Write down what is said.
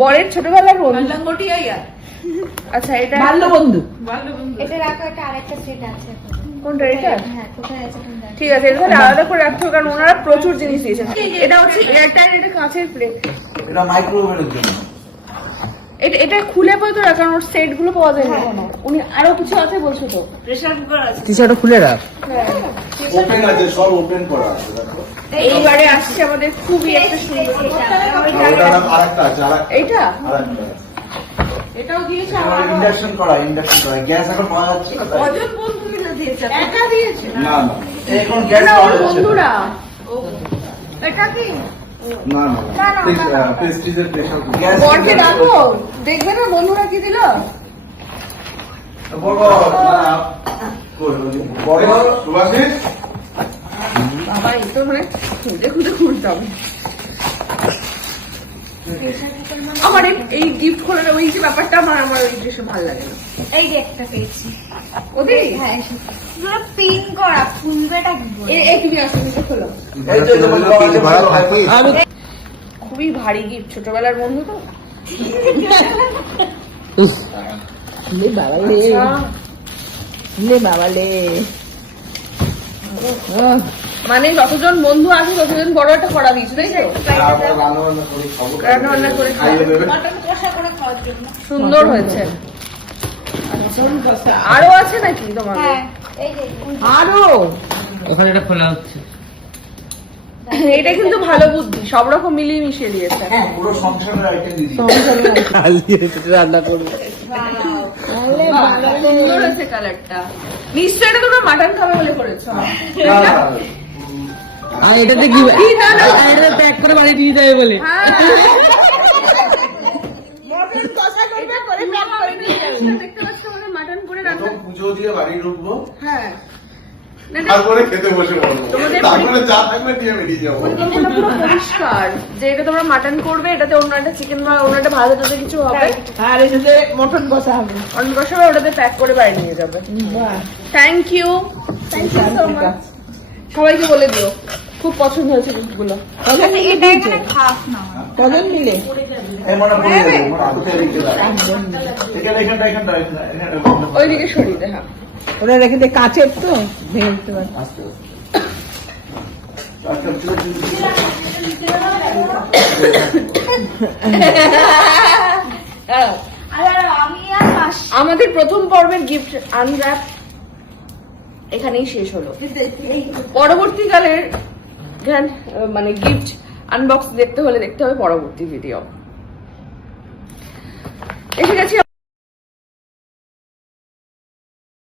বরের ছোটবেলার বন্ধু। আচ্ছা এটা বাল্যবন্ধু। এটা রাখো, এটা আরেকটা সেট আছে। কোনটা এটা? হ্যাঁ, কোথায় আছে কোনটা? ঠিক আছে, এটা তাহলে আলাদা করে রাখতে হবে, কারণ ওনারা প্রচুর জিনিস দিয়েছেন। এটা হচ্ছে এয়ারটাইট, এটা কাঁচের প্লেট। এটা মাইক্রোওয়েভের জন্য। এটা খুলে পাই তো রাখ, কারণ ওর সেট গুলো পাওয়া যায় না এখনো। উনি আরো কিছু আছে বলছো তো? প্রেসার কুকার আছে। টি-শার্টও খুলে রাখ। ওপেন আছে, সব ওপেন করা আছে দেখো। এইবারে আসছে আমাদের খুবই একটা সুন্দর ওটা আরেকটা আছে, এইটা আরেকটা। এটাও দিয়েছে ইন্ডাকশন করা, গ্যাস এখন পাওয়া যাচ্ছে না তাই। কজন বন্ধু মিলে দিয়েছে? একা দিয়েছে না না, এখন গ্যাস না, পাওয়া ওর যাচ্ছে না। বন্ধুরা। এটা কি না না, প্রেস্টিজের প্রেসার গ্যাস। বরকে ডাকো, দেখবে না বন্ধুরা কি দিল। বড় না বড় সুভাষিস। বাবা এই তো মানে খুঁজে খুঁজে খুঁজতে হবে। আমার এই গিফট খোলা ওই যে ব্যাপারটা আমার ওই ড্রেসে ভালো লাগে না। এই যে একটা পেয়েছি। ওদের হ্যাঁ, পুরো পিন করা, খুলবেটা কি বলে? এই তুমি আসো, তুমি খোলো। এই যে তোমার আমি খুবই ভারী গিফট, ছোটবেলার বন্ধু তো। লে বাবা লে, লে বাবা লে। মানে যতজন বন্ধু আছে ততজন বড় একটা করা দিয়েছে, তাই তো? রান্না বান্না করে খাইয়ে দেবে। মটন কষা করে খাওয়ার জন্য। সুন্দর হয়েছে। আরো আছে নাকি তোমার? হ্যাঁ, এই যে আরো ওখানে এটা খোলা হচ্ছে। এটা কিন্তু ভালো বুদ্ধি, সব রকম মিলিয়ে মিশিয়ে দিয়েছে। পুরো সংসারের আইটেম দিদি। রান্না করবো। বাহ, সুন্দর হয়েছে কালারটা। নিশ্চয়ই এটা তোমরা মাটন খাবে বলে করেছো। আর এটাতে কি না, না। এটা প্যাক করে বাড়ি নিয়ে যাবে বলে। হ্যাঁ। মটন কষা করবে, করে প্যাক করে নিয়ে যাবে। দেখতে পাচ্ছ মানে মাটন করে রান্না। প্রথম পুজো দিয়ে বাড়ি ঢুকবো, হ্যাঁ। না, না, তারপরে খেতে বসে পড়বো, তোমাদের তারপরে যা থাকবে দিয়ে বেরিয়ে যাবো। পরিকল্পনা পুরো পরিষ্কার যে এটা তোমরা মাটন করবে, এটাতে অন্য একটা চিকেন বা অন্য একটা ভাজা টাজা কিছু হবে, আর এটাতে মটন কষা হবে। অন্য কষা হবে, ওটাতে প্যাক করে বাড়ি নিয়ে যাবে। Thank you so much. সবাইকে বলে দিও খুব পছন্দ হয়েছে গিফটগুলো। কজন মিলে এটা দিয়েছে? এখানে খাস না। কজন মিলে? এই মনে পড়ে যাবে, মনে কোথায় রেখে দাও। এখানটা। ওইদিকে সরিয়ে দে। হ্যাঁ, ওরা রেখে দিয়ে কাঁচের তো ভেঙে দিতে পারে। আস্তে আরে আমি আর মাস আমাদের প্রথম পর্বের গিফট আনর্যাপ এখানেই শেষ হলো। পরবর্তীকালের মানে গিফট আনবক্স দেখতে হলে দেখতে হবে পরবর্তী ভিডিও। এসে গেছি